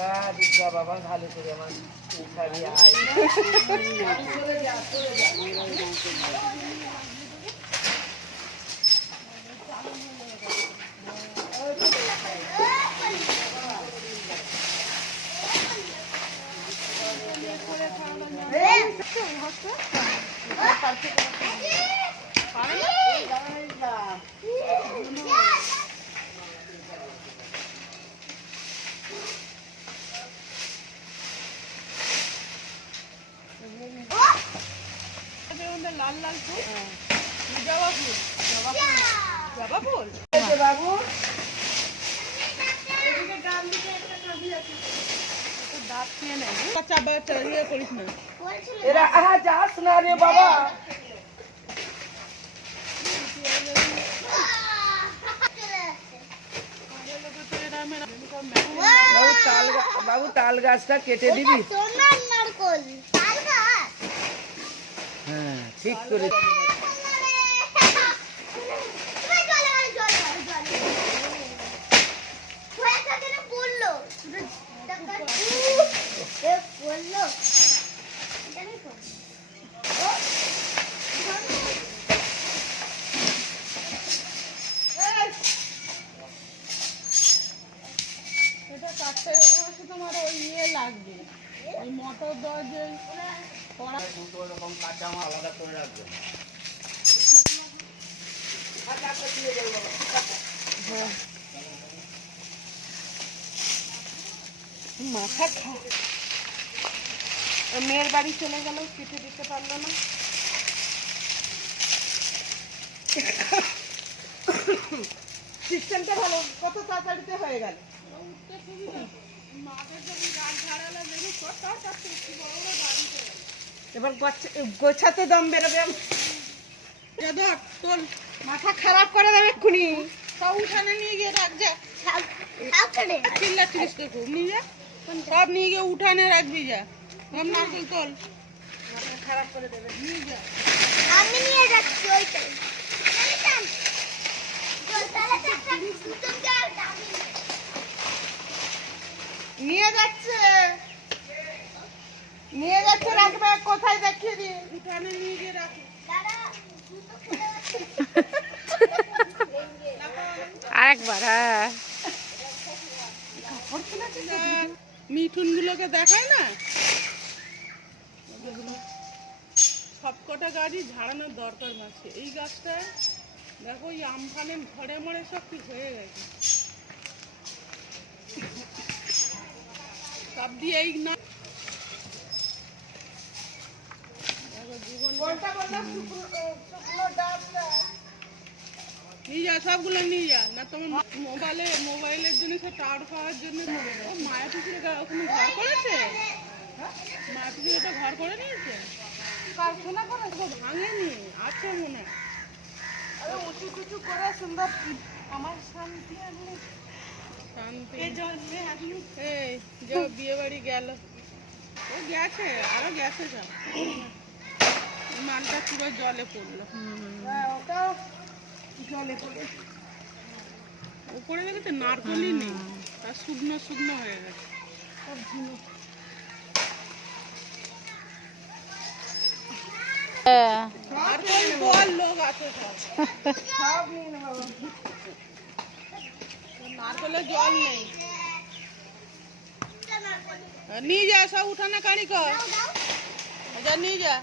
দুর্গা বাবা ভালো করে আমার উঠাবি আয় চলে যা লাল লাল ফুল জবা ফুল জবা ফুল বাবু দাঁত খেয়ে নেয় চাবা ইয়ে করিস না এরা যাস না রে বাবা বাবু তাল গাছটা কেটে দিবি হ্যাঁ ঠিক করে এটা কাটতে গেলে হচ্ছে তোমার ওই ইয়ে লাগবে ওই মোটর দেওয়ার যে দুটো রকম কাঁচা মাল আলাদা করে রাখবে মাথা খা মেয়ের বাড়ি চলে গেল কেটে দিতে পারলো না সিস্টেমটা ভালো কত তাড়াতাড়িতে হয়ে গেল এবার গোছাতে দম বেরোবে দেখ তোর মাথা খারাপ করে দেবে এক্ষুনি সব উঠানে নিয়ে গিয়ে রাখ যা চিল্লাচ্ছিস তো খুব নিয়ে যা সব নিয়ে গিয়ে উঠানে রাখবি যা নারকেল তোল মাথা খারাপ করে দেবে নিয়ে যা আমি নিয়ে যাচ্ছি ওইটাই নিয়ে যাচ্ছে রাখবে কোথায় দেখিয়ে দিয়ে উঠানে নিয়ে গিয়ে রাখি আরেকবার হ্যাঁ মিঠুন গুলোকে দেখায় না সবকটা গাছই ঝাড়ানোর দরকার আছে এই গাছটা দেখো ওই আমফানে ঘরে মরে সব কিছু হয়ে গেছে সব দিয়ে এই না নিয়ে যা সবগুলো নিয়ে যা না তোমার মোবাইলের জন্য সব টাওয়ার পাওয়ার জন্য মায়া পিছিয়ে ওখানে ঘর করেছে মায়া পিছিয়ে একটা ঘর করে নিয়েছে কারখানা করে ভাঙেনি আছে মনে হয় উঁচু কুচু করে সুন্দর আমার শান্তি শান্তি এই যে বিয়ে বাড়ি গেল ও গেছে আরো গেছে সব মালটা পুরো জলে পড়লো ওটাও জলে পড়ে উপরে দেখেছে নারকলই নেই তার শুকনো শুকনো হয়ে গেছে সব ঝিনুক লোক আছে সব নারকলের জল নেই নিয়ে যা সব উঠানা কাড়ি কর যা নিয়ে যা